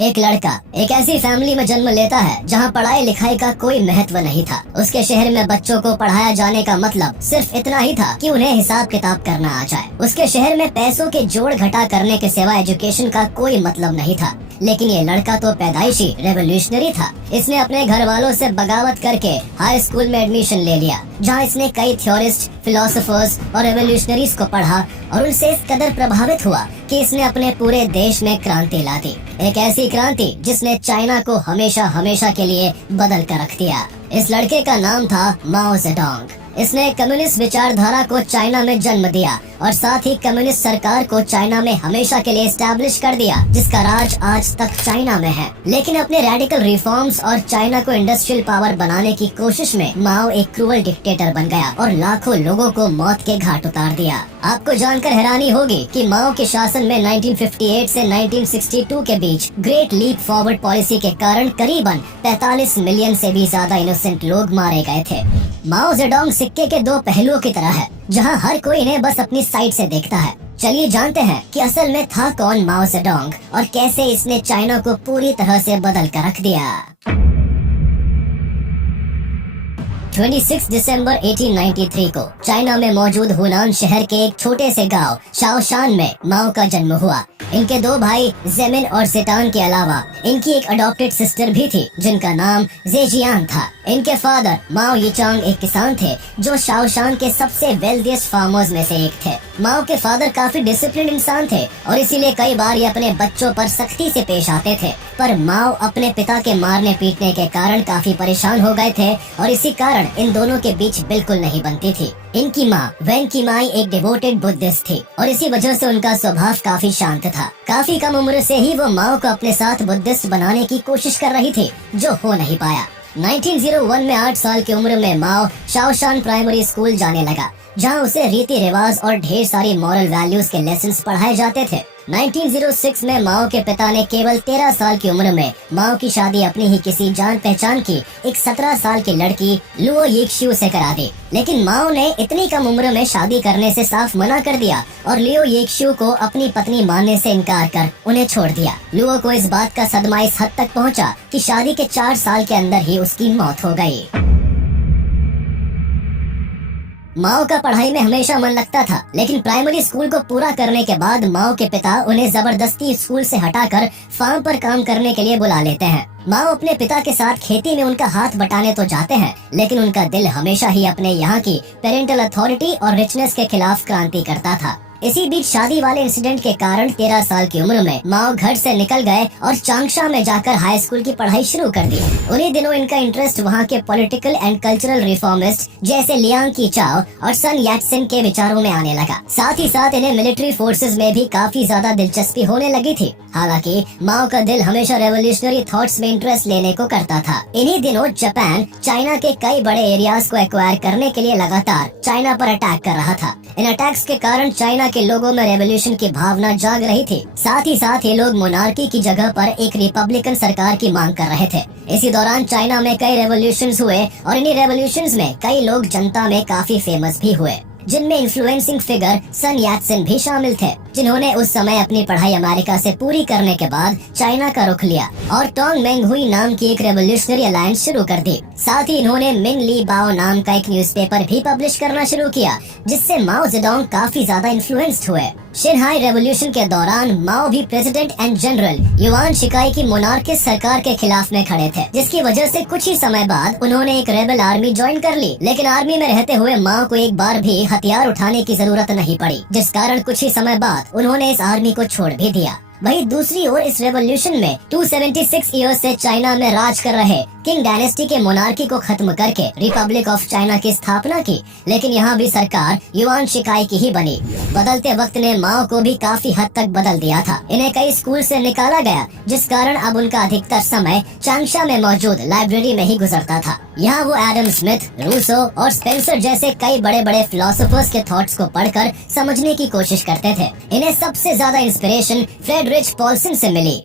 एक लड़का एक ऐसी फैमिली में जन्म लेता है जहाँ पढ़ाई लिखाई का कोई महत्व नहीं था। उसके शहर में बच्चों को पढ़ाया जाने का मतलब सिर्फ इतना ही था कि उन्हें हिसाब किताब करना आ जाए। उसके शहर में पैसों के जोड़ घटा करने के सिवा एजुकेशन का कोई मतलब नहीं था। लेकिन ये लड़का तो पैदाइशी रेवोल्यूशनरी था। इसने अपने घर वालों से बगावत करके हाई स्कूल में एडमिशन ले लिया, जहाँ इसने कई थ्योरिस्ट, फिलोसोफर्स और रेवोल्यूशनरीज को पढ़ा और उनसे इस कदर प्रभावित हुआ कि इसने अपने पूरे देश में क्रांति ला दी। एक ऐसी क्रांति जिसने चाइना को हमेशा हमेशा के लिए बदल कर रख दिया। इस लड़के का नाम था माओ जेडोंग। इसने कम्युनिस्ट विचारधारा को चाइना में जन्म दिया और साथ ही कम्युनिस्ट सरकार को चाइना में हमेशा के लिए एस्टैब्लिश कर दिया, जिसका राज आज तक चाइना में है। लेकिन अपने रेडिकल रिफॉर्म्स और चाइना को इंडस्ट्रियल पावर बनाने की कोशिश में माओ एक क्रूअल डिक्टेटर बन गया और लाखों लोगों को मौत के घाट उतार दिया। आपको जानकर हैरानी होगी कि माओ के शासन में 1958 से 1962 के बीच ग्रेट लीप फॉरवर्ड पॉलिसी के कारण करीबन 45 मिलियन से भी ज्यादा इनोसेंट लोग मारे गए थे। माओ जेडोंग सिक्के के दो पहलुओं की तरह है, जहां हर कोई इन्हें बस अपनी साइड से देखता है। चलिए जानते हैं कि असल में था कौन माओ जेडोंग और कैसे इसने चाइना को पूरी तरह से बदल कर रख दिया। 26 दिसंबर 1893 को चाइना में मौजूद हुनान शहर के एक छोटे से गांव शाओशान में माओ का जन्म हुआ। इनके दो भाई जेमिन और जेटान के अलावा इनकी एक अडॉप्टेड सिस्टर भी थी, जिनका नाम जेजियान था। इनके फादर माओ यीचांग एक किसान थे जो शाओशान के सबसे वेल्दिएस्ट फार्मर्स में से एक थे। माओ के फादर काफी डिसिप्लिन इंसान थे और इसीलिए कई बार ये अपने बच्चों पर सख्ती से पेश आते थे। पर माओ अपने पिता के मारने पीटने के कारण काफी परेशान हो गए थे और इसी कारण इन दोनों के बीच बिल्कुल नहीं बनती थी। इनकी माँ वेन की माई एक डिवोटेड बुद्धिस्ट थी और इसी वजह से उनका स्वभाव काफी शांत था। काफी कम उम्र से ही वो माओ को अपने साथ बुद्धिस्ट बनाने की कोशिश कर रही थी, जो हो नहीं पाया। 1901 में 8 साल की उम्र में माओ शाओशान प्राइमरी स्कूल जाने लगा, जहाँ उसे रीति रिवाज और ढेर सारी मॉरल वैल्यूज के लेसन्स पढ़ाए जाते थे। 1906 में माओ के पिता ने केवल 13 साल की उम्र में माओ की शादी अपनी ही किसी जान पहचान की एक 17 साल की लड़की लुओ यीक्शिउ से करा दी। लेकिन माओ ने इतनी कम उम्र में शादी करने से साफ मना कर दिया और लियो यीक्शिउ को अपनी पत्नी मानने से इनकार कर उन्हें छोड़ दिया। लुओ को इस बात का सदमा इस हद तक पहुंचा कि शादी के 4 साल के अंदर ही उसकी मौत हो गई। माओ का पढ़ाई में हमेशा मन लगता था, लेकिन प्राइमरी स्कूल को पूरा करने के बाद माओ के पिता उन्हें जबरदस्ती स्कूल से हटाकर फार्म पर काम करने के लिए बुला लेते हैं। माओ अपने पिता के साथ खेती में उनका हाथ बटाने तो जाते हैं, लेकिन उनका दिल हमेशा ही अपने यहाँ की पेरेंटल अथॉरिटी और रिचनेस के खिलाफ क्रांति करता था। इसी बीच शादी वाले इंसिडेंट के कारण 13 साल की उम्र में माओ घर से निकल गए और चांगशा में जाकर हाई स्कूल की पढ़ाई शुरू कर दी। उन्हीं दिनों इनका इंटरेस्ट वहाँ के पॉलिटिकल एंड कल्चरल रिफॉर्मिस्ट जैसे लियांग कीचाओ और सन याटसेन के विचारों में आने लगा। साथ ही साथ इन्हें मिलिट्री फोर्सेज में भी काफी ज्यादा दिलचस्पी होने लगी थी। हालांकि माओ का दिल हमेशा रेवोल्यूशनरी थॉट्स में इंटरेस्ट लेने को करता था। इन्हीं दिनों जापान चाइना के कई बड़े एरियाज को एक्वायर करने के लिए लगातार चाइना पर अटैक कर रहा था। इन अटैक्स के कारण चाइना के लोगों में रेवोल्यूशन की भावना जाग रही थी। साथ ही साथ ये लोग मोनार्की की जगह पर एक रिपब्लिकन सरकार की मांग कर रहे थे। इसी दौरान चाइना में कई रेवोल्यूशंस हुए और इन्हीं रेवोल्यूशंस में कई लोग जनता में काफी फेमस भी हुए, जिनमें इन्फ्लुएंसिंग फिगर सन याटसेन भी शामिल थे, जिन्होंने उस समय अपनी पढ़ाई अमेरिका से पूरी करने के बाद चाइना का रुख लिया और टोंग मेंग हुई नाम की एक रेवोल्यूशनरी अलायंस शुरू कर दी। साथ ही इन्होंने मिन ली बाओ नाम का एक न्यूज़पेपर भी पब्लिश करना शुरू किया, जिससे माओ जेडोंग काफी ज्यादा इन्फ्लुएंस्ड हुए। शिनहाई रेवोल्यूशन के दौरान माओ भी प्रेसिडेंट एंड जनरल युआन शिकाई की मोनार्किस्ट सरकार के खिलाफ में खड़े थे, जिसकी वजह से कुछ ही समय बाद उन्होंने एक रेबल आर्मी ज्वाइन कर ली। लेकिन आर्मी में रहते हुए माओ को एक बार भी हथियार उठाने की जरूरत नहीं पड़ी, जिस कारण कुछ ही समय बाद उन्होंने इस आर्मी को छोड़ भी दिया। वहीं दूसरी ओर इस रेवोल्यूशन में 276 ईयर्स से चाइना में राज कर रहे किंग डायनेस्टी के मोनार्की को खत्म करके रिपब्लिक ऑफ चाइना की स्थापना की। लेकिन यहाँ भी सरकार युआन शिकाई की ही बनी। बदलते वक्त ने माओ को भी काफी हद तक बदल दिया था। इन्हें कई स्कूल से निकाला गया, जिस कारण अब उनका अधिकतर समय चांगशा में मौजूद लाइब्रेरी में ही गुजरता था। यहाँ वो एडम स्मिथ, रूसो और स्पेंसर जैसे कई बड़े बड़े फिलोसोफर्स के थॉट्स को पढ़कर समझने की कोशिश करते थे। इन्हें सबसे ज्यादा इंस्पिरेशन फ्रेडरिच पॉल्सन से मिली।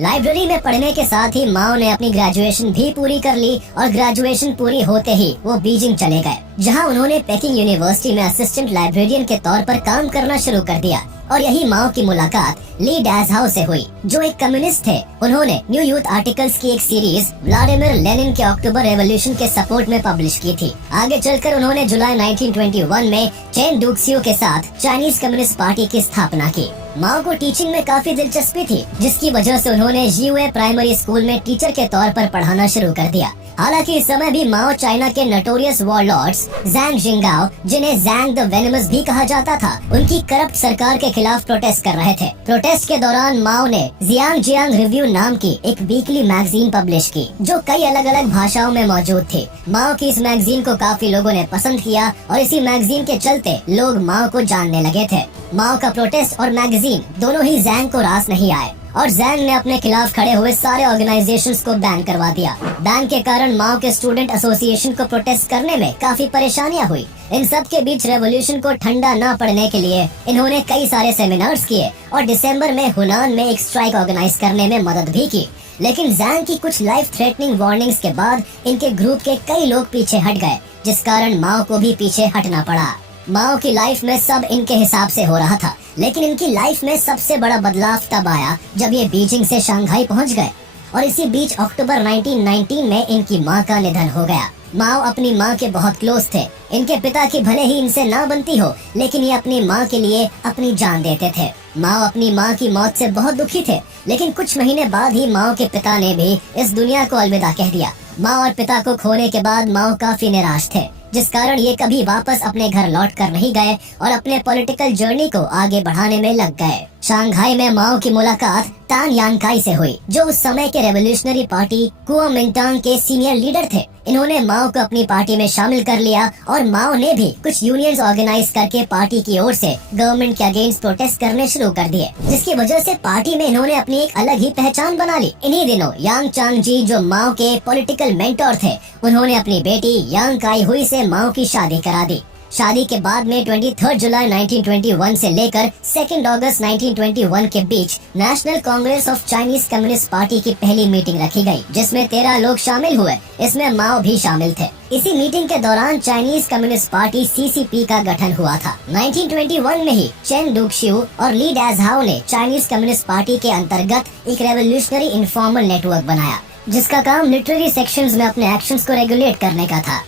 लाइब्रेरी में पढ़ने के साथ ही माओ ने अपनी ग्रेजुएशन भी पूरी कर ली और ग्रेजुएशन पूरी होते ही वो बीजिंग चले गए, जहां उन्होंने पेकिंग यूनिवर्सिटी में असिस्टेंट लाइब्रेरियन के तौर पर काम करना शुरू कर दिया। और यही माओ की मुलाकात ली डैजहाउ से हुई, जो एक कम्युनिस्ट थे। उन्होंने न्यू यूथ आर्टिकल्स की एक सीरीज व्लादिमीर लेनिन के अक्टूबर रेवोल्यूशन के सपोर्ट में पब्लिश की थी। आगे चलकर उन्होंने जुलाई 1921 में चेन डुक्सियो के साथ चाइनीज कम्युनिस्ट पार्टी की स्थापना की। माओ को टीचिंग में काफी दिलचस्पी थी, जिसकी वजह से उन्होंने जियुए प्राइमरी स्कूल में टीचर के तौर पर पढ़ाना शुरू कर दिया। हालांकि इस समय भी माओ चाइना के नोटोरियस वॉरलॉर्ड्स ज़ैंग जिंगाओ, जिन्हें ज़ैंग द वेनमस भी कहा जाता था, उनकी करप्ट सरकार के खिलाफ प्रोटेस्ट कर रहे थे। प्रोटेस्ट के दौरान माओ ने जियांग जियांग रिव्यू नाम की एक वीकली मैगजीन पब्लिश की, जो कई अलग अलग भाषाओं में मौजूद थी। माओ की इस मैगजीन को काफी लोगों ने पसंद किया और इसी मैगजीन के चलते लोग माओ को जानने लगे थे। माओ का प्रोटेस्ट और मैगजीन दोनों ही ज़ैंग को रास नहीं आए और ज़ैंग ने अपने खिलाफ खड़े हुए सारे ऑर्गेनाइजेशंस को बैन करवा दिया। बैन के कारण माओ के स्टूडेंट एसोसिएशन को प्रोटेस्ट करने में काफी परेशानियां हुई। इन सब के बीच रेवोल्यूशन को ठंडा न पड़ने के लिए इन्होंने कई सारे सेमिनार्स किए और दिसंबर में हुनान में एक स्ट्राइक ऑर्गेनाइज करने में मदद भी की। लेकिन ज़ैंग की कुछ लाइफ थ्रेटनिंग वार्निंग्स के बाद इनके ग्रुप के कई लोग पीछे हट गए, जिस कारण माओ को भी पीछे हटना पड़ा। माओ की लाइफ में सब इनके हिसाब से हो रहा था, लेकिन इनकी लाइफ में सबसे बड़ा बदलाव तब आया जब ये बीजिंग से शंघाई पहुंच गए और इसी बीच अक्टूबर 1919 में इनकी मां का निधन हो गया। माओ अपनी मां के बहुत क्लोज थे। इनके पिता की भले ही इनसे ना बनती हो, लेकिन ये अपनी मां के लिए अपनी जान देते थे। माओ अपनी मां की मौत से बहुत दुखी थे, लेकिन कुछ महीने बाद ही माओ के पिता ने भी इस दुनिया को अलविदा कह दिया। माँ और पिता को खोने के बाद माओ काफी निराश थे, जिस कारण ये कभी वापस अपने घर लौट कर नहीं गए और अपने पॉलिटिकल जर्नी को आगे बढ़ाने में लग गए। शंघाई में माओ की मुलाकात तान यांकाई से हुई, जो उस समय के रेवोल्यूशनरी पार्टी कुओमिंटांग के सीनियर लीडर थे। इन्होंने माओ को अपनी पार्टी में शामिल कर लिया और माओ ने भी कुछ यूनियंस ऑर्गेनाइज करके पार्टी की ओर से गवर्नमेंट के अगेंस्ट प्रोटेस्ट करने शुरू कर दिए, जिसकी वजह से पार्टी में इन्होंने अपनी एक अलग ही पहचान बना ली। इन्हीं दिनों यांग चांग जी, जो माओ के पॉलिटिकल मेंटोर थे, उन्होंने अपनी बेटी यांग काई हुई से माओ की शादी करा दी। शादी के बाद में 23 जुलाई 1921 से लेकर 2 अगस्त 1921 के बीच national congress of Chinese communist party की पहली मीटिंग रखी गई, जिसमें 13 लोग शामिल हुए। इसमें माओ भी शामिल थे। इसी मीटिंग के दौरान चाइनीज कम्युनिस्ट पार्टी CCP का गठन हुआ था। 1921 में ही चेन डुक्सियो और ली डैजहाउ ने चाइनीज कम्युनिस्ट पार्टी के अंतर्गत एक रेवोल्यूशनरी इनफॉर्मल नेटवर्क बनाया, जिसका काम लिटरेरी सेक्शंस में अपने एक्शंस को रेगुलेट करने का था।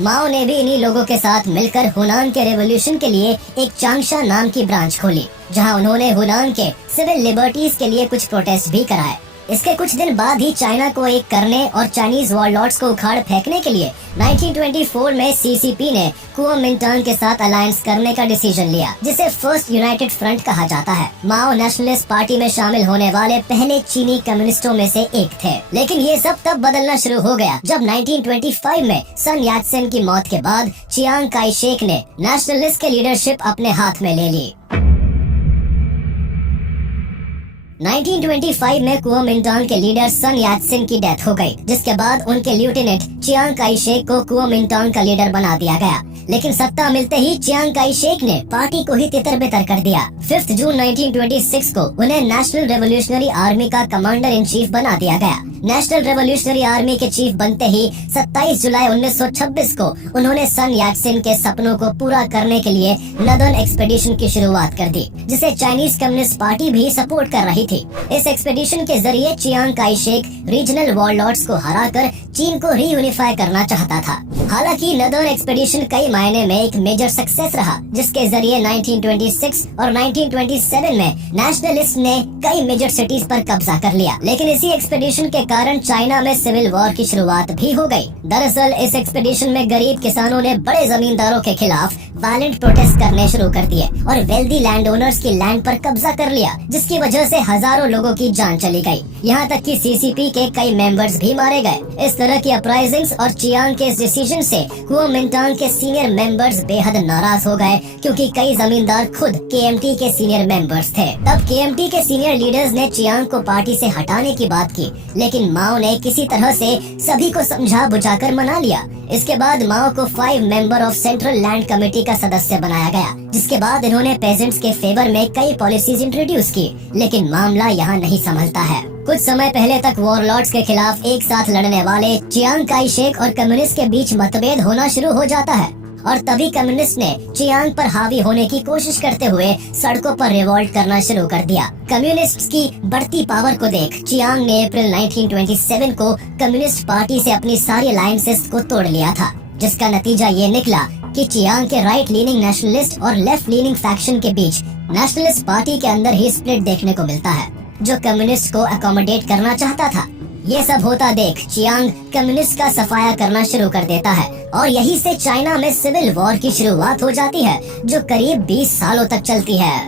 माओ ने भी इन्हीं लोगों के साथ मिलकर हुनान के रेवोल्यूशन के लिए एक चांगशा नाम की ब्रांच खोली, जहां उन्होंने हुनान के सिविल लिबर्टीज के लिए कुछ प्रोटेस्ट भी कराए। इसके कुछ दिन बाद ही चाइना को एक करने और चाइनीज वॉरलॉर्ड्स को उखाड़ फेंकने के लिए 1924 में CCP ने कुओमिंटांग के साथ अलायंस करने का डिसीजन लिया, जिसे फर्स्ट यूनाइटेड फ्रंट कहा जाता है। माओ नेशनलिस्ट पार्टी में शामिल होने वाले पहले चीनी कम्युनिस्टों में से एक थे, लेकिन ये सब तब बदलना शुरू हो गया जब 1925 में सन यात्सेन की मौत के बाद चियांग काई शेक ने नेशनलिस्ट के लीडरशिप अपने हाथ में ले ली। 1925 में कुओमिंटांग के लीडर सन यात्सेन की डेथ हो गई, जिसके बाद उनके लेफ्टिनेंट चियांग काई शेक को कुओमिंटांग का लीडर बना दिया गया। लेकिन सत्ता मिलते ही चियांग काई शेक ने पार्टी को ही तितर-बितर कर दिया। 5 जून 1926 को उन्हें नेशनल रेवोल्यूशनरी आर्मी का कमांडर इन चीफ बना दिया गया। नेशनल रेवोल्यूशनरी आर्मी के चीफ बनते ही 27 जुलाई 1926 को उन्होंने सन यात्सेन के सपनों को पूरा करने के लिए नदर्न एक्सपेडिशन की शुरुआत कर दी, जिसे चाइनीज कम्युनिस्ट पार्टी भी सपोर्ट कर रही थी। इस एक्सपेडिशन के जरिए Chiang Kai Shek regional warlords को हराकर चीन को रीयूनिफाई करना चाहता था। हालांकि नदर्न एक्सपेडिशन कई मायने में एक मेजर सक्सेस रहा, जिसके जरिए 1926 और 1927 में नेशनलिस्ट ने कई मेजर सिटीज पर कब्जा कर लिया। लेकिन इसी एक्सपेडिशन के कारण चाइना में सिविल वॉर की शुरुआत भी हो गई। दरअसल इस एक्सपेडिशन में गरीब किसानों ने बड़े जमींदारों के खिलाफ वायलेंट प्रोटेस्ट करने शुरू कर दिए और वेल्दी लैंड ओनर्स की लैंड पर कब्जा कर लिया, जिसकी वजह से हजारों लोगों की जान चली गई। यहाँ तक कि CCP के कई मेंबर्स भी मारे गए। इस तरह की अपराइजिंग्स और चियांग के इस डिसीजन से कुओमिंटांग के सीनियर मेंबर्स बेहद नाराज हो गए, क्योंकि कई जमींदार खुद KMT के सीनियर मेंबर्स थे। तब KMT के सीनियर लीडर्स ने चियांग को पार्टी से हटाने की बात की, लेकिन माओ ने किसी तरह से सभी को समझा बुझाकर मना लिया। इसके बाद माओ को 5 member of central land committee का सदस्य बनाया गया, जिसके बाद इन्होंने पेजेंट्स के फेवर में कई पॉलिसीज इंट्रोड्यूस की। लेकिन मामला यहाँ नहीं संभलता है। कुछ समय पहले तक वॉरलॉर्ड्स के खिलाफ एक साथ लड़ने वाले चियांग काई शेक और कम्युनिस्ट के बीच मतभेद होना शुरू हो जाता है। और तभी कम्युनिस्ट ने चियांग पर हावी होने की कोशिश करते हुए सड़कों पर रिवोल्ट करना शुरू कर दिया। कम्युनिस्ट्स की बढ़ती पावर को देख चियांग ने अप्रैल 1927 को कम्युनिस्ट पार्टी से अपनी सारी अलायंसेस को तोड़ लिया था, जिसका नतीजा ये निकला कि चियांग के राइट लीनिंग नेशनलिस्ट और लेफ्ट लीनिंग फैक्शन के बीच नेशनलिस्ट पार्टी के अंदर ही स्प्लिट देखने को मिलता है, जो कम्युनिस्ट को अकोमोडेट करना चाहता था। ये सब होता देख चियांग कम्युनिस्ट का सफाया करना शुरू कर देता है और यही से चाइना में सिविल वॉर की शुरुआत हो जाती है, जो करीब 20 सालों तक चलती है।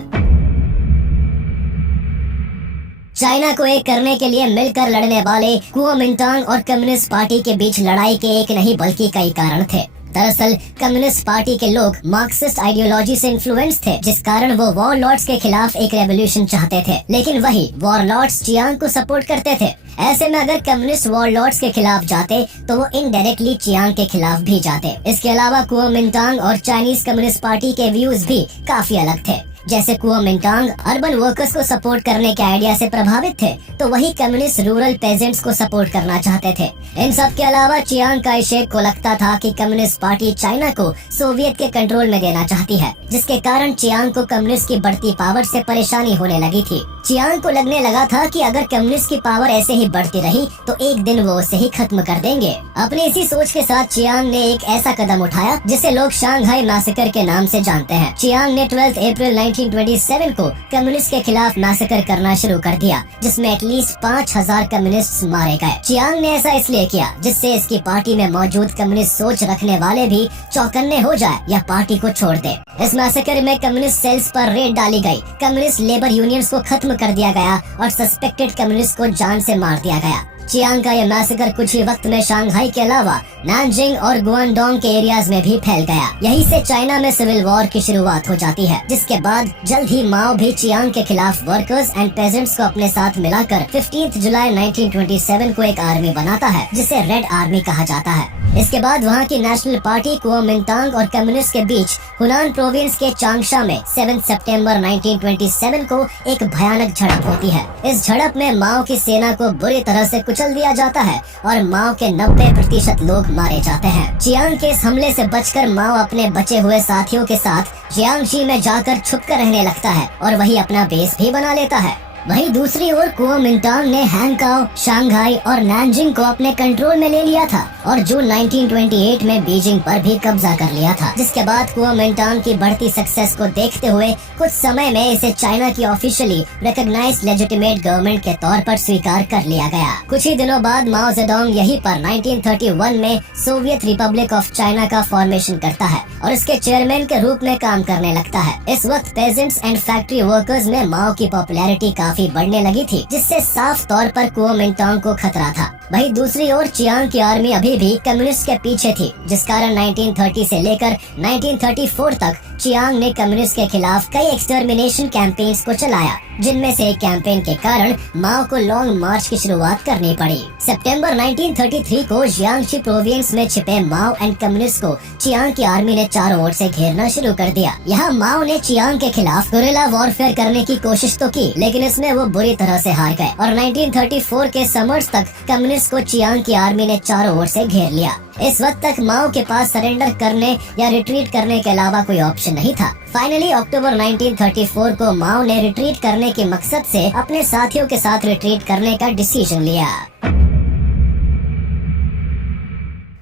चाइना को एक करने के लिए मिलकर लड़ने वाले कुओमिंटांग और कम्युनिस्ट पार्टी के बीच लड़ाई के एक नहीं बल्कि कई कारण थे। दरअसल कम्युनिस्ट पार्टी के लोग मार्क्सिस्ट आइडियोलॉजी से इन्फ्लुएंस थे, जिस कारण वो वॉरलॉर्ड्स के खिलाफ एक रेवोल्यूशन चाहते थे, लेकिन वही वॉरलॉर्ड्स चियांग को सपोर्ट करते थे। ऐसे में अगर कम्युनिस्ट वॉरलॉर्ड्स के खिलाफ जाते तो वो इनडायरेक्टली चियांग के खिलाफ भी जाते। इसके अलावा कुओमिंटांग और चाइनीज कम्युनिस्ट पार्टी के व्यूज भी काफी अलग थे। जैसे कुओमिंटांग अर्बन वर्कर्स को सपोर्ट करने के आइडिया से प्रभावित थे, तो वही कम्युनिस्ट रूरल पेजेंट्स को सपोर्ट करना चाहते थे। इन सब के अलावा चियांग काई शेक को लगता था कि कम्युनिस्ट पार्टी चाइना को सोवियत के कंट्रोल में देना चाहती है, जिसके कारण चियांग को कम्युनिस्ट की बढ़ती पावर से परेशानी होने लगी थी। चियांग को लगने लगा था कि अगर कम्युनिस्ट की पावर ऐसे ही बढ़ती रही तो एक दिन वो उसे ही खत्म कर देंगे। अपनी इसी सोच के साथ चियांग ने एक ऐसा कदम उठाया जिसे लोग शांघाई मैसेकर के नाम से जानते हैं। चियांग ने 12 अप्रैल 1927 को कम्युनिस्ट के खिलाफ मैसेकर करना शुरू कर दिया, जिसमें एटलीस्ट 5000 कम्युनिस्ट मारे गए। चियांग ने ऐसा इसलिए किया जिससे इसकी पार्टी में मौजूद कम्युनिस्ट सोच रखने वाले भी चौकन्ने हो जाए या पार्टी को छोड़ दे। इस मैसेकर में कम्युनिस्ट सेल्स पर रेड डाली गई, कम्युनिस्ट लेबर यूनियंस को खत्म कर दिया गया और सस्पेक्टेड कम्युनिस्ट को जान से मार दिया गया। चियांग का यह मैसेकर कुछ ही वक्त में शांघाई के अलावा नानजिंग और गुआंगडोंग के एरियाज में भी फैल गया। यही से चाइना में सिविल वॉर की शुरुआत हो जाती है, जिसके बाद जल्द ही माओ भी चियांग के खिलाफ वर्कर्स एंड पेजेंट्स को अपने साथ मिलाकर 15 जुलाई 1927 को एक आर्मी बनाता है, जिसे रेड आर्मी कहा जाता है। इसके बाद वहाँ की नेशनल पार्टी कुओमिंटांग और कम्युनिस्ट के बीच हुनान प्रोविंस के चांगशा में 7 सितंबर 1927 को एक भयानक झड़प होती है। इस झड़प में माओ की सेना को बुरी तरह से कुचल दिया जाता है और माओ के 90% लोग मारे जाते हैं। चियांग के इस हमले से बचकर माओ अपने बचे हुए साथियों के साथ जियांगशी में जाकर छुपकर रहने लगता है और वही अपना बेस भी बना लेता है। वहीं दूसरी ओर कुओमिंटांग ने हैंगकाओ, शांघाई और नानजिंग को अपने कंट्रोल में ले लिया था और जून 1928 में बीजिंग पर भी कब्जा कर लिया था, जिसके बाद कुओमिंटांग की बढ़ती सक्सेस को देखते हुए कुछ समय में इसे चाइना की ऑफिशियली रिकॉग्नाइज्ड लेजिटिमेट गवर्नमेंट के तौर पर स्वीकार कर लिया गया। कुछ ही दिनों बाद माओ जेडोंग यहीं पर 1931 में सोवियत रिपब्लिक ऑफ चाइना का फॉर्मेशन करता है और इसके चेयरमैन के रूप में काम करने लगता है। इस वक्त पेजेंट्स एंड फैक्ट्री वर्कर्स में माओ की पॉपुलैरिटी काफी बढ़ने लगी थी, जिससे साफ तौर पर कुओमिंटांग को खतरा था। वहीं दूसरी ओर चियांग की आर्मी अभी भी कम्युनिस्ट के पीछे थी, जिस कारण 1930 से लेकर 1934 तक चियांग ने कम्युनिस्ट के खिलाफ कई एक्सटर्मिनेशन कैंपेन्स को चलाया, जिनमें से एक कैंपेन के कारण माओ को लॉन्ग मार्च की शुरुआत करनी पड़ी। सितंबर 1933 को जियांगशी प्रोविंस में छिपे माओ एंड कम्युनिस्ट को चियांग की आर्मी ने चारों ओर से घेरना शुरू कर दिया। यहाँ माओ ने चियांग के खिलाफ गुरिल्ला वॉरफेयर करने की कोशिश तो की, लेकिन इसमें वो बुरी तरह से हार गए और 1934 के समर्स तक कम्युनिस्ट को चियांग की आर्मी ने चारों ओर से घेर लिया। इस वक्त तक माओ के पास सरेंडर करने या रिट्रीट करने के अलावा कोई ऑप्शन नहीं था। फाइनली अक्टूबर 1934 को माओ ने रिट्रीट करने के मकसद से अपने साथियों के साथ रिट्रीट करने का डिसीजन लिया।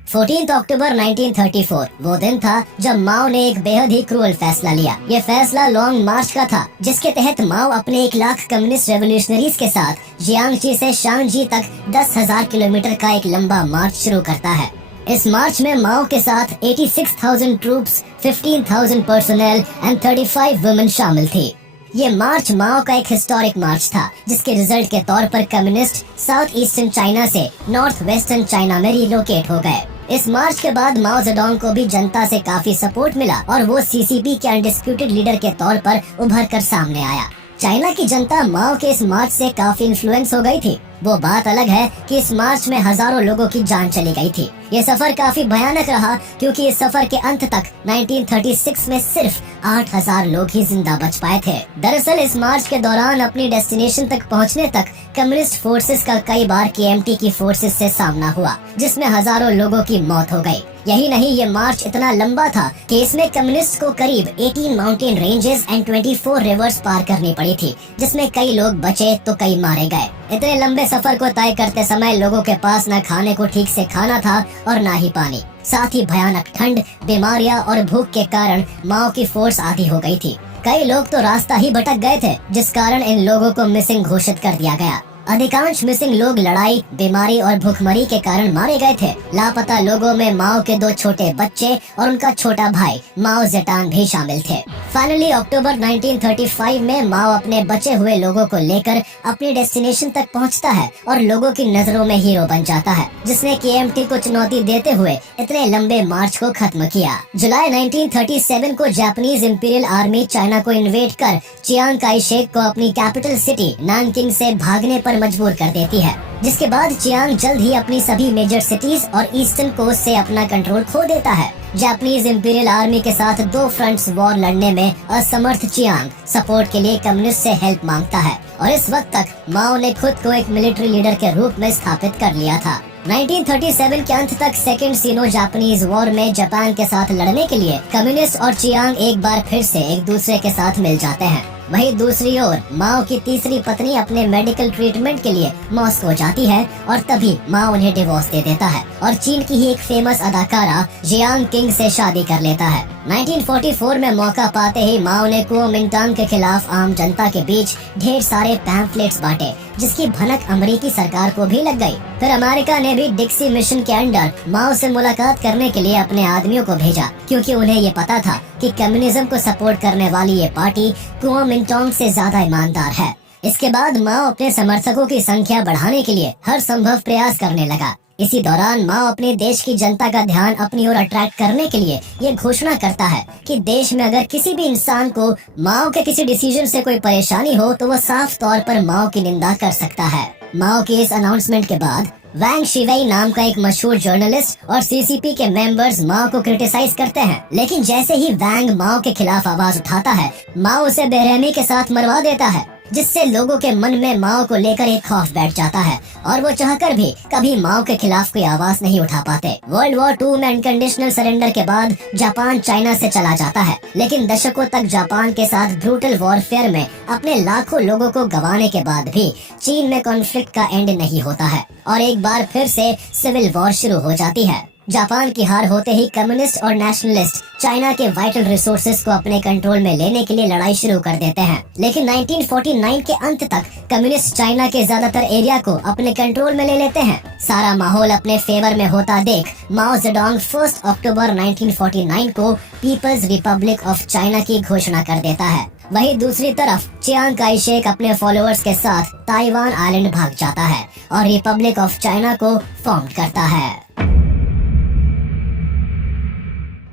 14 अक्टूबर 1934 वो दिन था जब माओ ने एक बेहद ही क्रूअल फैसला लिया। ये फैसला लॉन्ग मार्च का था, जिसके तहत माओ अपने 1 लाख कम्युनिस्ट रेवोल्यूशनरीज के साथ जियांगशी से शांगजी तक 10,000 किलोमीटर का एक लंबा मार्च शुरू करता है। इस मार्च में माओ के साथ 86,000 ट्रूप्स, 15,000 पर्सोनेल एंड 35 वुमेन शामिल थी। ये मार्च माओ का एक हिस्टोरिक मार्च था, जिसके रिजल्ट के तौर पर कम्युनिस्ट साउथ ईस्टर्न चाइना से नॉर्थ वेस्टर्न चाइना में रिलोकेट हो गए। इस मार्च के बाद माओ जेडोंग को भी जनता से काफी सपोर्ट मिला और वो सीसीपी के अनडिस्प्यूटेड लीडर के तौर पर उभर कर सामने आया। चाइना की जनता माओ के इस मार्च से काफी इन्फ्लुएंस हो गई थी। वो बात अलग है कि इस मार्च में हजारों लोगों की जान चली गई थी, ये सफर काफी भयानक रहा क्योंकि इस सफर के अंत तक 1936 में सिर्फ 8,000 लोग ही जिंदा बच पाए थे। दरअसल इस मार्च के दौरान अपनी डेस्टिनेशन तक पहुंचने तक कम्युनिस्ट फोर्सेस का कई बार केएमटी की फोर्सेस से सामना हुआ, जिसमें हजारों लोगों की मौत हो गई। यही नहीं, ये मार्च इतना लंबा था कि इसमें कम्युनिस्ट को करीब 18 माउंटेन रेंजेस एंड 24 रिवर्स पार करनी पड़ी थी, जिसमें कई लोग बचे तो कई मारे गए। इतने लंबे सफर को तय करते समय लोगों के पास न खाने को ठीक से खाना था और न ही पानी। साथ ही भयानक ठंड, बीमारियां और भूख के कारण माओ की फोर्स आधी हो गई थी। कई लोग तो रास्ता ही भटक गए थे, जिस कारण इन लोगों को मिसिंग घोषित कर दिया गया। अधिकांश मिसिंग लोग लड़ाई, बीमारी और भूखमरी के कारण मारे गए थे। लापता लोगों में माओ के 2 छोटे बच्चे और उनका छोटा भाई माओ जेटांग भी शामिल थे। फाइनली अक्टूबर 1935 में माओ अपने बचे हुए लोगों को लेकर अपनी डेस्टिनेशन तक पहुंचता है और लोगों की नजरों में हीरो बन जाता है, जिसने केएमटी को चुनौती देते हुए इतने लंबे मार्च को खत्म किया। जुलाई 1937 को जापानीज इंपीरियल आर्मी चाइना को इन्वेड कर चियांग काई शेक को अपनी कैपिटल सिटी नानकिंग से भागने पर मजबूर कर देती है, जिसके बाद चियांग जल्द ही अपनी सभी मेजर सिटीज और ईस्टर्न कोस्ट से अपना कंट्रोल खो देता है। जापानीज इंपीरियल आर्मी के साथ 2 फ्रंट्स वॉर लड़ने में असमर्थ चियांग सपोर्ट के लिए कम्युनिस्ट से हेल्प मांगता है और इस वक्त तक माओ ने खुद को एक मिलिट्री लीडर के रूप में स्थापित कर लिया था। 1937 के अंत तक सेकेंड सिनो जापानीज वॉर में जापान के साथ लड़ने के लिए कम्युनिस्ट और चियांग एक बार फिर से एक दूसरे के साथ मिल जाते हैं। वहीं दूसरी ओर माओ की तीसरी पत्नी अपने मेडिकल ट्रीटमेंट के लिए मॉस्को जाती है और तभी माओ उन्हें डिवोर्स दे देता है और चीन की ही एक फेमस अदाकारा जियांग किंग से शादी कर लेता है। 1944 में मौका पाते ही माओ ने कुओमिंटांग के खिलाफ आम जनता के बीच ढेर सारे पैम्फलेट्स बांटे, जिसकी भनक अमेरिकी सरकार को भी लग गई। फिर अमेरिका ने भी डिक्सी मिशन के अंडर माओ से मुलाकात करने के लिए अपने आदमियों को भेजा, क्योंकि उन्हें ये पता था कि कम्युनिज्म को सपोर्ट करने वाली ये पार्टी कुओमिंटांग से ज्यादा ईमानदार है। इसके बाद माओ अपने समर्थकों की संख्या बढ़ाने के लिए हर संभव प्रयास करने लगा। इसी दौरान माओ अपने देश की जनता का ध्यान अपनी ओर अट्रैक्ट करने के लिए ये घोषणा करता है कि देश में अगर किसी भी इंसान को माओ के किसी डिसीजन से कोई परेशानी हो तो वो साफ तौर पर माओ की निंदा कर सकता है। माओ के इस अनाउंसमेंट के बाद वैंग शिवेई नाम का एक मशहूर जर्नलिस्ट और सीसीपी के मेंबर्स माओ को क्रिटिसाइज करते हैं, लेकिन जैसे ही वैंग माओ के खिलाफ आवाज उठाता है, माओ उसे बेरहमी के साथ मरवा देता है, जिससे लोगों के मन में माओ को लेकर एक खौफ बैठ जाता है और वो चाहकर भी कभी माओ के खिलाफ कोई आवाज नहीं उठा पाते। वर्ल्ड वॉर 2 में अनकंडीशनल सरेंडर के बाद जापान चाइना से चला जाता है, लेकिन दशकों तक जापान के साथ ब्रूटल वॉरफेयर में अपने लाखों लोगों को गंवाने के बाद भी चीन में कॉन्फ्लिक्ट का एंड नहीं होता है और एक बार फिर से सिविल वॉर शुरू हो जाती है। जापान की हार होते ही कम्युनिस्ट और नेशनलिस्ट चाइना के वाइटल रिसोर्सेज को अपने कंट्रोल में लेने के लिए लड़ाई शुरू कर देते हैं, लेकिन 1949 के अंत तक कम्युनिस्ट चाइना के ज्यादातर एरिया को अपने कंट्रोल में ले लेते हैं। सारा माहौल अपने फेवर में होता देख माओ जेडोंग 1 अक्टूबर 1949 को पीपल्स रिपब्लिक ऑफ चाइना की घोषणा कर देता है। वहीं दूसरी तरफ चियांग काई शेक अपने फॉलोअर्स के साथ ताइवान आइलैंड भाग जाता है और रिपब्लिक ऑफ चाइना को फॉर्म करता है।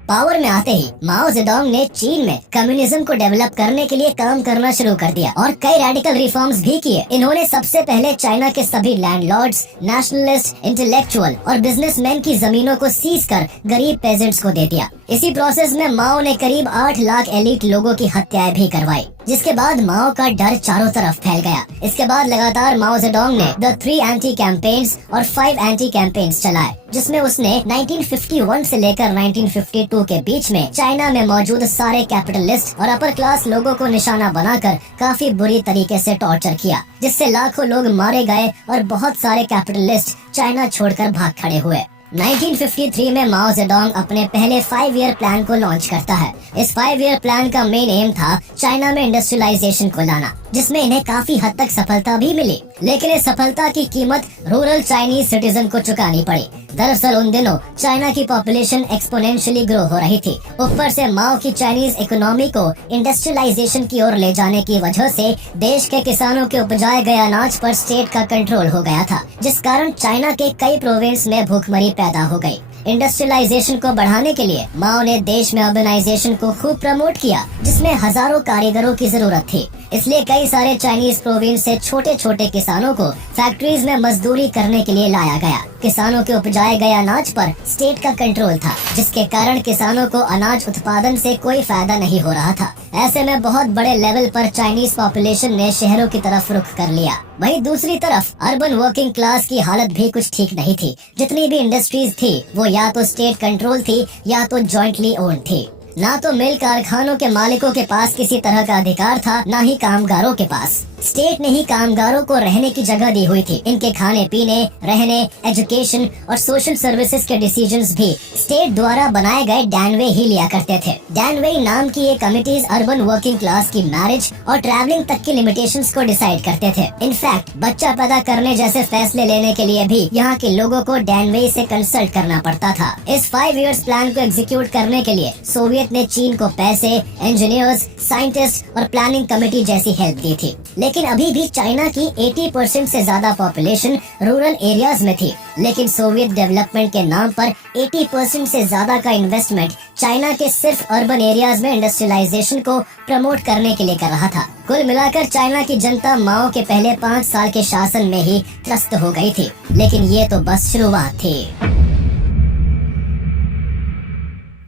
पावर में आते ही माओ जेडोंग ने चीन में कम्युनिज्म को डेवलप करने के लिए काम करना शुरू कर दिया और कई रेडिकल रिफॉर्म्स भी किए। इन्होंने सबसे पहले चाइना के सभी लैंडलॉर्ड्स, नेशनलिस्ट, इंटेलेक्चुअल और बिजनेसमैन की जमीनों को सीज कर गरीब पेजेंट्स को दे दिया। इसी प्रोसेस में माओ ने करीब 8 लाख एलिट लोगों की हत्याएं भी करवाई, जिसके बाद माओ का डर चारों तरफ फैल गया। इसके बाद लगातार माओ जेडोंग ने द 3 एंटी कैंपेन्स और 5 एंटी कैंपेन्स चलाए, जिसमें उसने 1951 से लेकर 1952 के बीच में चाइना में मौजूद सारे कैपिटलिस्ट और अपर क्लास लोगों को निशाना बनाकर काफी बुरी तरीके से टॉर्चर किया, जिससे लाखों लोग मारे गए और बहुत सारे कैपिटलिस्ट चाइना छोड़कर भाग खड़े हुए। 1953 में माओ जेडोंग अपने पहले 5 ईयर प्लान को लॉन्च करता है। इस 5 ईयर प्लान का मेन एम था चाइना में इंडस्ट्रियलाइजेशन को लाना, जिसमें इन्हें काफी हद तक सफलता भी मिली, लेकिन इस सफलता की कीमत रूरल चाइनीज सिटीजन को चुकानी पड़ी। दरअसल उन दिनों चाइना की पॉपुलेशन एक्सपोनेंशियली ग्रो हो रही थी। ऊपर से माओ की चाइनीज इकोनॉमी को इंडस्ट्रियलाइजेशन की ओर ले जाने की वजह से देश के किसानों के उपजाए गए अनाज पर स्टेट का कंट्रोल हो गया था, जिस कारण चाइना के कई प्रोविंस में भूखमरी पैदा हो गई। इंडस्ट्रियलाइजेशन को बढ़ाने के लिए माओ ने देश में अर्बनाइजेशन को खूब प्रमोट किया, जिसमें हजारों कारीगरों की जरूरत थी। इसलिए कई सारे चाइनीज प्रोविंस से छोटे छोटे किसानों को फैक्ट्रीज में मजदूरी करने के लिए लाया गया। किसानों के उपजाए गए अनाज पर स्टेट का कंट्रोल था, जिसके कारण किसानों को अनाज उत्पादन से कोई फायदा नहीं हो रहा था। ऐसे में बहुत बड़े लेवल पर चाइनीज पॉपुलेशन ने शहरों की तरफ रुख कर लिया। वहीं दूसरी तरफ अर्बन वर्किंग क्लास की हालत भी कुछ ठीक नहीं थी। जितनी भी इंडस्ट्रीज थी वो या तो स्टेट कंट्रोल थी या तो जॉइंटली ओन्ड थी। ना तो मिल कारखानों के मालिकों के पास किसी तरह का अधिकार था, ना ही कामगारों के पास। स्टेट ने ही कामगारों को रहने की जगह दी हुई थी। इनके खाने पीने, रहने, एजुकेशन और सोशल सर्विसेज के डिसीजंस भी स्टेट द्वारा बनाए गए डैनवे ही लिया करते थे। डैनवे नाम की ये कमिटीज अर्बन वर्किंग क्लास की मैरिज और ट्रैवलिंग तक की लिमिटेशंस को डिसाइड करते थे। इनफैक्ट बच्चा पैदा करने जैसे फैसले लेने के लिए भी यहाँ के लोगों को डैनवे से कंसल्ट करना पड़ता था। इस 5 इयर्स प्लान को एग्जीक्यूट करने के लिए सोवियत ने चीन को पैसे, इंजीनियर्स, साइंटिस्ट और प्लानिंग कमेटी जैसी हेल्प दी थी। लेकिन अभी भी चाइना की 80% से ज्यादा पॉपुलेशन रूरल एरियाज में थी। लेकिन सोवियत डेवलपमेंट के नाम पर 80% से ज्यादा का इन्वेस्टमेंट चाइना के सिर्फ अर्बन एरियाज में इंडस्ट्रियलाइजेशन को प्रमोट करने के लिए कर रहा था। कुल मिलाकर चाइना की जनता माओ के पहले 5 साल के शासन में ही त्रस्त हो गई थी। लेकिन ये तो बस शुरुआत थी।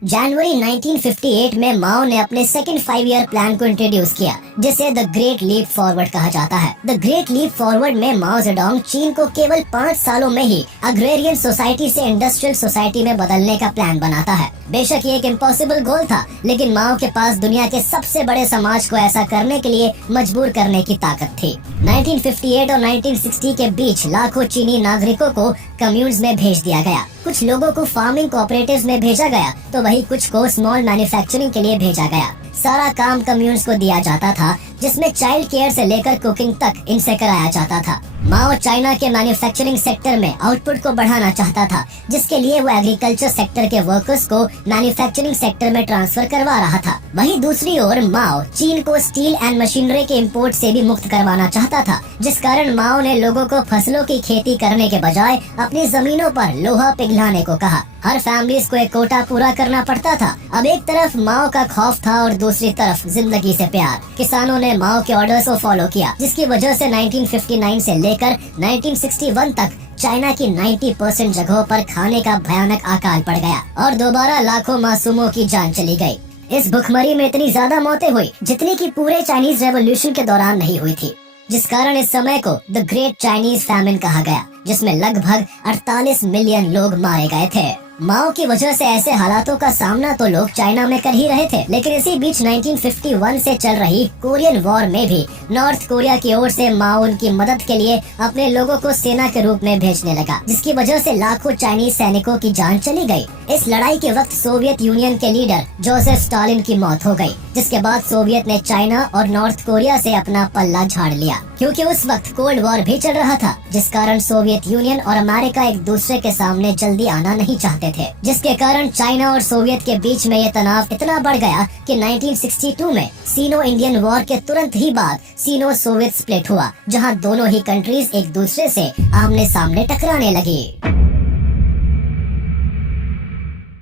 जनवरी 1958 में माओ ने अपने सेकंड 5 ईयर प्लान को इंट्रोड्यूस किया, जिसे द ग्रेट लीप फॉरवर्ड कहा जाता है। द ग्रेट लीप फॉरवर्ड में माओ जेडोंग चीन को केवल 5 सालों में ही अग्रेरियन सोसाइटी से इंडस्ट्रियल सोसाइटी में बदलने का प्लान बनाता है। बेशक ये एक इम्पॉसिबल गोल था, लेकिन माओ के पास दुनिया के सबसे बड़े समाज को ऐसा करने के लिए मजबूर करने की ताकत थी। 1958 और 1960 के बीच लाखों चीनी नागरिकों को कम्यून्स में भेज दिया गया। कुछ लोगों को फार्मिंग कोऑपरेटिव्स में भेजा गया, तो वही कुछ को स्मॉल मैन्युफैक्चरिंग के लिए भेजा गया। सारा काम कम्यून्स को दिया जाता था, जिसमें चाइल्ड केयर से लेकर कुकिंग तक इनसे कराया जाता था। माओ चाइना के मैन्युफैक्चरिंग सेक्टर में आउटपुट को बढ़ाना चाहता था, जिसके लिए वो एग्रीकल्चर सेक्टर के वर्कर्स को मैन्युफैक्चरिंग सेक्टर में ट्रांसफर करवा रहा था। वहीं दूसरी ओर माओ चीन को स्टील एंड मशीनरी के इंपोर्ट से भी मुक्त करवाना चाहता था, जिस कारण माओ ने लोगों को फसलों की खेती करने के बजाय अपनी जमीनों पर लोहा पिघलाने को कहा। हर फैमिलीज को एक कोटा पूरा करना पड़ता था। अब एक तरफ माओ का खौफ था और दूसरी तरफ जिंदगी से प्यार। किसानों ने माओ के ऑर्डर्स को फॉलो किया, जिसकी वजह से 1959 से लेकर 1961 तक चाइना की 90% जगहों पर खाने का भयानक अकाल पड़ गया और दोबारा लाखों मासूमों की जान चली गई। इस भुखमरी में इतनी ज्यादा मौतें हुई जितनी की पूरे चाइनीज रेवोल्यूशन के दौरान नहीं हुई थी, जिस कारण इस समय को द ग्रेट चाइनीज फैमिन कहा गया, जिसमें लगभग 48 मिलियन लोग मारे गए थे। माओ की वजह से ऐसे हालातों का सामना तो लोग चाइना में कर ही रहे थे, लेकिन इसी बीच 1951 से चल रही कोरियन वॉर में भी नॉर्थ कोरिया की ओर से माओ उनकी मदद के लिए अपने लोगों को सेना के रूप में भेजने लगा, जिसकी वजह से लाखों चाइनीज सैनिकों की जान चली गई। इस लड़ाई के वक्त सोवियत यूनियन के लीडर जोसेफ स्टालिन की मौत हो गई, जिसके बाद सोवियत ने चाइना और नॉर्थ कोरिया से अपना पल्ला झाड़ लिया, क्योंकि उस वक्त कोल्ड वॉर भी चल रहा था, जिस कारण सोवियत यूनियन और अमेरिका एक दूसरे के सामने जल्दी आना नहीं चाहते थे, जिसके कारण चाइना और सोवियत के बीच में ये तनाव इतना बढ़ गया कि 1962 में सीनो इंडियन वॉर के तुरंत ही बाद सीनो सोवियत स्प्लिट हुआ, जहां दोनों ही कंट्रीज एक दूसरे से आमने सामने टकराने लगी।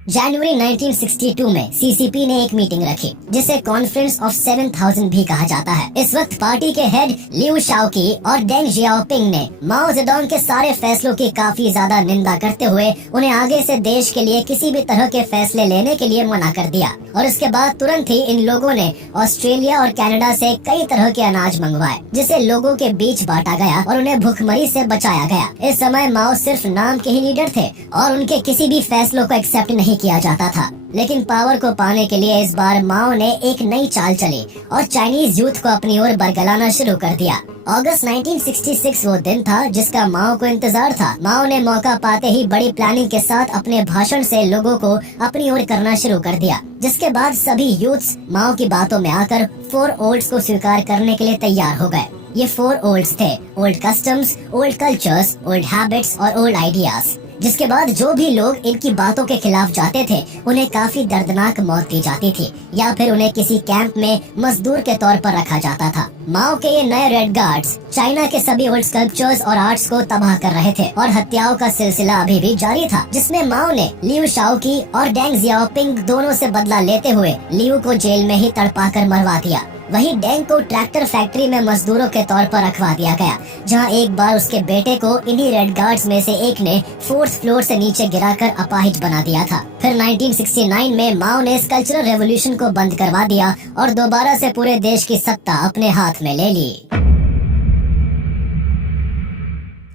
जनवरी 1962 में सीसीपी ने एक मीटिंग रखी, जिसे कॉन्फ्रेंस ऑफ 7000 भी कहा जाता है। इस वक्त पार्टी के हेड लियू शाओकी और डेंग जियाओपिंग ने माओ जेडोंग के सारे फैसलों की काफी ज्यादा निंदा करते हुए उन्हें आगे से देश के लिए किसी भी तरह के फैसले लेने के लिए मना कर दिया। और इसके बाद तुरंत ही इन लोगों ने ऑस्ट्रेलिया और कनाडा से कई तरह के अनाज मंगवाए, जिसे लोगों के बीच बांटा गया और उन्हें भुखमरी से बचाया गया। इस समय माओ सिर्फ नाम के ही लीडर थे और उनके किसी भी फैसलों को एक्सेप्ट नहीं किया जाता था। लेकिन पावर को पाने के लिए इस बार माओ ने एक नई चाल चली और चाइनीज यूथ को अपनी ओर बरगलाना शुरू कर दिया। अगस्त 1966 वो दिन था जिसका माओ को इंतजार था। माओ ने मौका पाते ही बड़ी प्लानिंग के साथ अपने भाषण से लोगों को अपनी ओर करना शुरू कर दिया, जिसके बाद सभी यूथ्स माओ की बातों में आकर 4 ओल्ड्स को स्वीकार करने के लिए तैयार हो गए। ये 4 ओल्ड्स थे: old customs, old cultures, old habits और ओल्ड आइडियाज। जिसके बाद जो भी लोग इनकी बातों के खिलाफ जाते थे उन्हें काफी दर्दनाक मौत दी जाती थी या फिर उन्हें किसी कैंप में मजदूर के तौर पर रखा जाता था। माओ के ये नए रेड गार्ड्स चाइना के सभी ओल्ड स्कल्पचर्स और आर्ट्स को तबाह कर रहे थे और हत्याओं का सिलसिला अभी भी जारी था, जिसमें माओ ने लियू शाओकी और डेंग जियाओपिंग दोनों से बदला लेते हुए लियू को जेल में ही तड़पा कर मरवा दिया। वहीं डेंग को ट्रैक्टर फैक्ट्री में मजदूरों के तौर पर रखवा दिया गया, जहां एक बार उसके बेटे को इन्हीं रेड गार्ड्स में से एक ने 4th फ्लोर से नीचे गिराकर अपाहिज बना दिया था। फिर 1969 में माओ ने इस कल्चरल रेवोल्यूशन को बंद करवा दिया और दोबारा से पूरे देश की सत्ता अपने हाथ में ले ली।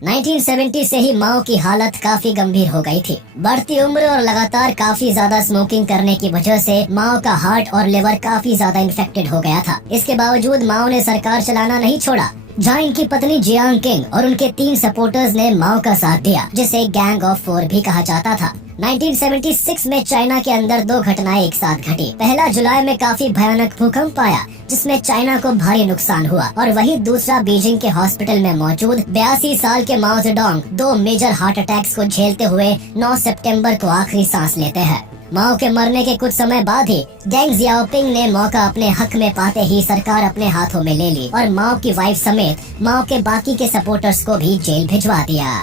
1970 से ही माओ की हालत काफी गंभीर हो गई थी। बढ़ती उम्र और लगातार काफी ज्यादा स्मोकिंग करने की वजह से माओ का हार्ट और लिवर काफी ज्यादा इन्फेक्टेड हो गया था। इसके बावजूद माओ ने सरकार चलाना नहीं छोड़ा, जहाँ इनकी पत्नी जियांग किंग और उनके 3 सपोर्टर्स ने माओ का साथ दिया, जिसे गैंग ऑफ 4 भी कहा जाता था। 1976 में चाइना के अंदर 2 घटनाएं एक साथ घटी। पहला जुलाई में काफी भयानक भूकंप आया जिसमें चाइना को भारी नुकसान हुआ और वही दूसरा बीजिंग के हॉस्पिटल में मौजूद 82 साल के Mao Zedong 2 major heart attacks को झेलते हुए 9 सितंबर को आखिरी सांस लेते हैं। माओ के मरने के कुछ समय बाद ही डेंग जियाओपिंग ने मौका अपने हक में पाते ही सरकार अपने हाथों में ले ली और माओ की वाइफ समेत माओ के बाकी के सपोर्टर्स को भी जेल भिजवा दिया।